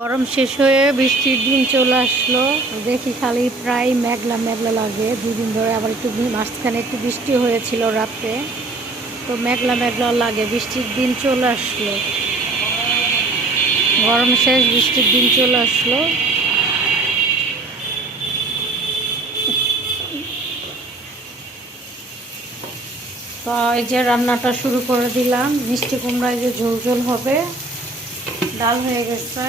গরম শেষ হয়ে বৃষ্টির দিন চলে আসলো। দেখি খালি প্রায় মেঘলা মেঘলা লাগে। দুদিন ধরে আবার একটু মাঝখানে একটু বৃষ্টি হয়েছিল রাতে, তো মেঘলা মেঘলা লাগে। বৃষ্টির দিন চলে আসলো, গরম শেষ বৃষ্টির দিন চলে আসলো। তো এই যে রান্নাটা শুরু করে দিলাম। মিষ্টি কুমড়ায় যে ঝোল ঝোল হবে, ডাল হয়ে গেছে।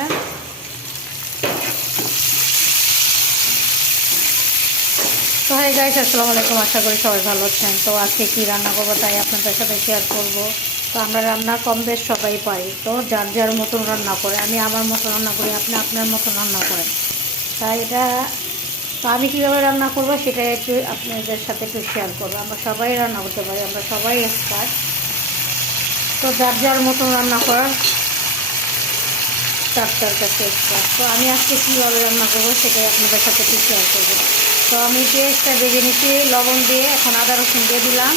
তো হাই গাইস, আসসালামু আলাইকুম। আশা করি সবাই ভালো আছেন। তো আজকে কি রান্না করবো তাই আপনাদের সাথে শেয়ার করব। তো আমরা রান্না কম বেশ সবাই পারি, তো যার যার মতন রান্না করে। আমি আমার মতন রান্না করি, আপনি আপনার মতন রান্না করেন। তাই এটা, তো আমি কীভাবে রান্না করবো সেটাই একটু আপনাদের সাথে একটু শেয়ার করবো। আমরা সবাই রান্না করতে পারি, আমরা সবাই এক্সপার্ট। তো যার যার মতন রান্না করার তার কাছে এক্সপার্ট। তো আমি আজকে কীভাবে রান্না করবো সেটাই আপনাদের সাথে একটু শেয়ার করবো। তো আমি পেঁয়াজটা ভেজে নিচ্ছি লবণ দিয়ে। এখন আদা রসুন দিয়ে দিলাম।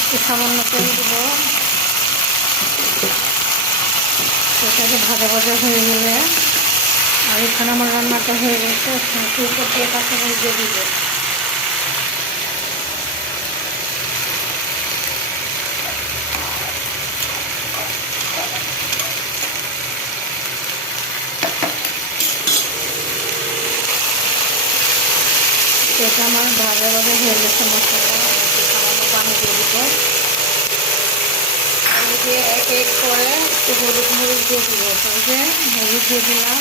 একটু সামান্য তেল দেব। এটাকে ভাজা ভাজা হয়ে গেলে, আর এখানে আমার রান্নাটা হয়ে গেছে, একটু উপর দিয়ে কাঁচামরিচ দিয়ে দিব। এটা আমার ভাজা ভাজা হয়ে গেছে মশলা। সামান্য পানি দিয়ে দিব। পানি দিয়ে এক এক করে একটু হলুদ মরিচ দিয়ে দিব। ওই যে হলুদ দিয়ে দিলাম,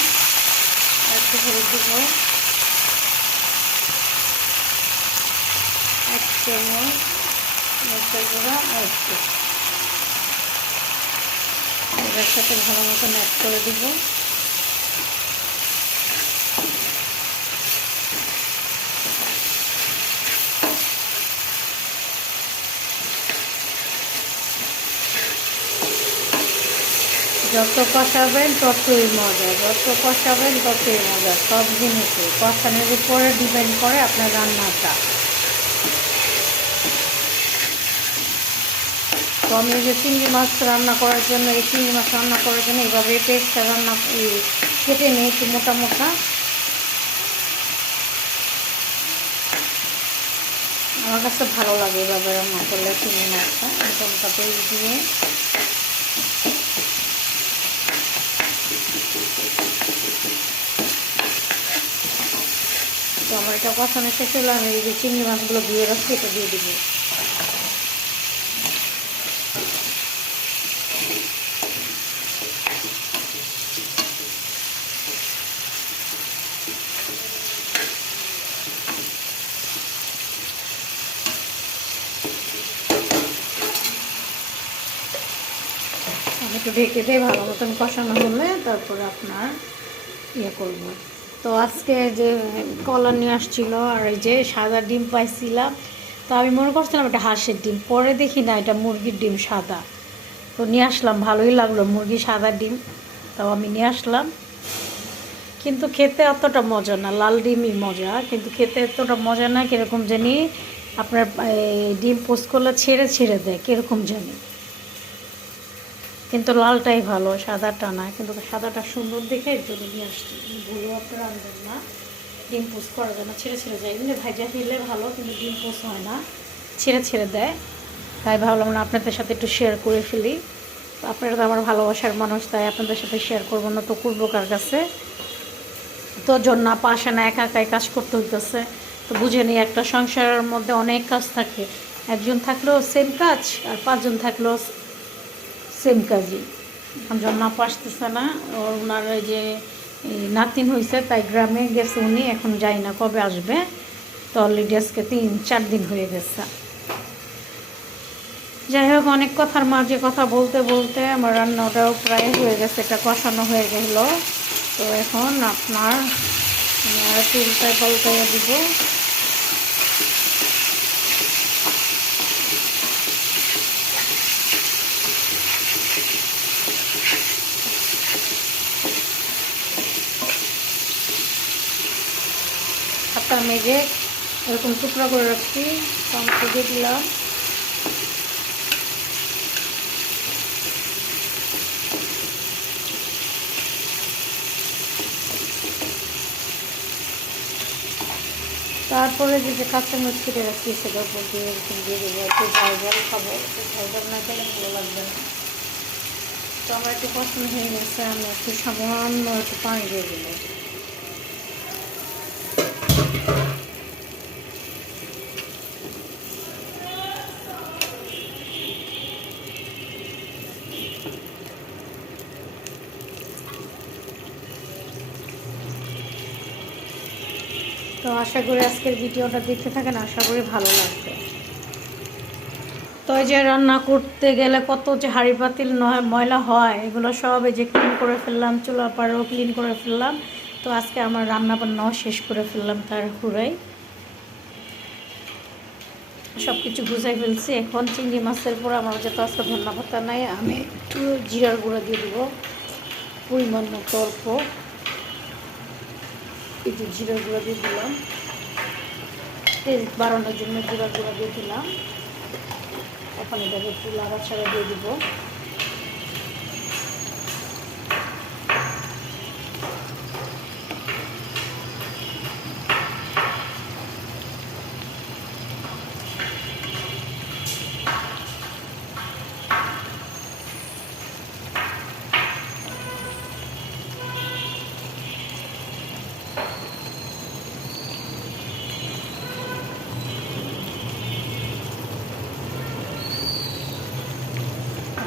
আর একটু হলুদ দিব, 1 চামচ মরিচের গুঁড়া, আর একটু এটার সাথে ভালো মতো অ্যাড করে দিব। যত কষাবেন ততই মজা, যত কষাবেন ততই মজা। সব জিনিসই কষানোর উপরে ডিপেন্ড করে আপনার রান্নাটা। তো আমি এই যে চিংড়ি মাছ রান্না করার জন্য, এই চিংড়ি মাছ রান্না করার জন্য এইভাবে পেস্টটা রান্না কেটে নিই একটু মোটা মোটা। আমার কাছে ভালো লাগে এভাবে রান্না করলে চিংড়ি মাছটা মোটা মোটা পেস্ট দিয়ে। তো আমার এটা কষানো শেষ হলো। আমি এই যে চিংড়ি মাছগুলো ধুয়ে রাখছি, এটা দিয়ে দিব। আমি একটু ঢেকে দিয়ে ভালো মতন কষানো হলে তারপরে আপনার ইয়ে করবো। তো আজকে যে কলা নিয়ে আসছিলো, আর এই যে সাদা ডিম পাইছিলাম। তো আমি মনে করছিলাম এটা হাঁসের ডিম, পরে দেখি না এটা মুরগির ডিম সাদা। তো নিয়ে আসলাম, ভালোই লাগলো মুরগি সাদা ডিম। তাও আমি নিয়ে আসলাম, কিন্তু খেতে অতটা মজা না। লাল ডিমই মজা, কিন্তু খেতে এতটা মজা না। কীরকম জানি আপনার ডিম পোস্ট করলে ছেড়ে ছেড়ে দেয় কীরকম জানি, কিন্তু লালটাই ভালো, সাদাটা না। কিন্তু সাদাটা সুন্দর দেখে এর জন্য নিয়ে আসছি। ভুলেও আপনারা আনবেন না, ডিম পোস্ট করা যায় না, ছেড়ে ছেড়ে যায়। এমনি ভাজা হলে ভালো, কিন্তু ডিম পোস্ট হয় না, ছেড়ে ছেড়ে দেয়। তাই ভাবলাম না আপনাদের সাথে একটু শেয়ার করে ফেলি। তো আপনারা তো আমার ভালোবাসার মানুষ, তাই আপনাদের সাথে শেয়ার করবো না তো করবো কার কাছে। তো জন্য পাশে না, একা একাই কাজ করতে হইতেছে। তো বুঝে নিই, একটা সংসারের মধ্যে অনেক কাজ থাকে। একজন থাকলেও সেম কাজ, আর 5 জন থাকলেও সেম কাজই। এখন জন্নাপা আসতেছে না, ওনার ওই যে নাতিন হয়েছে, তাই গ্রামে গেছে উনি। এখন যাই না কবে আসবে। তো অলরেডি আজকে 3-4 দিন হয়ে গেছে। যাই হোক, অনেক কথার মাঝে কথা বলতে বলতে আমার রান্নাটাও প্রায় হয়ে গেছে, এটা কষানো হয়ে গেল। তো এখন আপনার আর একটু উল্টায় পাল্টাইয়া দিব। হাতটা মেজে এরকম টুকরা করে রাখছি, টমেটো দিয়ে দিলাম। তারপরে যে কাঁচামরিচ কেটে রাখছি সেটার উপর দিয়ে এরকম দিয়ে দেবো। একটু ঝাল ঝাল খাবো, একটু ঝাল ঝাল না খেলে ভালো লাগবে না। তো আমার একটু পছন্দ হয়ে গেছে, আমি একটু সামান্য একটু পানি দিয়ে দেবো। তো আশা করি আজকের ভিডিওটা দেখতে থাকেন, আশা করি ভালো লাগবে। তো এই যে রান্না করতে গেলে কত যে হাঁড়ি পাতিল ময়লা হয়, এগুলো সব এই যে ক্লিন করে ফেললাম, চুলার পাড়েও ক্লিন করে ফেললাম। তো আজকে আমার রান্না বান্নাও শেষ করে ফেললাম তাড়াহুড়োয়, সব কিছু গুছাই ফেলছি। এখন চিংড়ি মাছের পর আমার যেহেতু আজকে ধন্যা পাতা নাই, আমি একটু জিরার গুঁড়া দিয়ে দেবো পরিমাণ মতো অল্প। এই যে জিরার গুঁড়া দিয়ে দিলাম, টেস্ট বাড়ানোর জন্য জিরার গুঁড়া দিয়ে দিলাম। এখন এটাকে একটু নাড়াচাড়া দিয়ে দিব।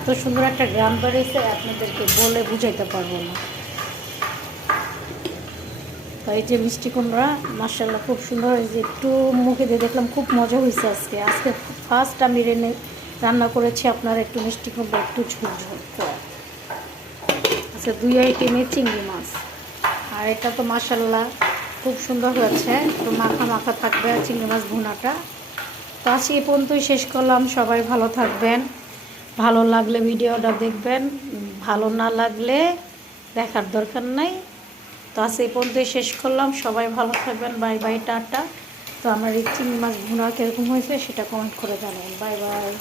এত সুন্দর একটা গ্রাম বেরিয়েছে, আপনাদেরকে বলে বুঝাইতে পারবো না। তো এই যে মিষ্টি কুমড়া মাশাআল্লাহ খুব সুন্দর হয়েছে, একটু মুখে দিয়ে দেখলাম খুব মজা হয়েছে। আজকে ফার্স্ট আমি রান্না করেছি আপনার একটু মিষ্টি কুমড়া একটু ঝোল ঝোল করে। আচ্ছা 2 আইটেমের চিংড়ি মাছ, আর এটা তো মাশাআল্লাহ খুব সুন্দর হয়েছে, একটু মাখা মাখা থাকবে চিংড়ি মাছ ভুনাটা। তো আজকে এই পর্যন্তই শেষ করলাম। সবাই ভালো থাকবেন, ভালো লাগলে ভিডিওটা দেখবেন, ভালো না লাগলে দেখার দরকার নাই। তো আজ এই পর্যন্তই শেষ করলাম। সবাই ভালো থাকবেন, বাই বাই, টাটা। তো আমার এই চিংড়ি মাছ ভুনা কীরকম হয়েছে সেটা কমেন্ট করে জানাবেন। Bye bye.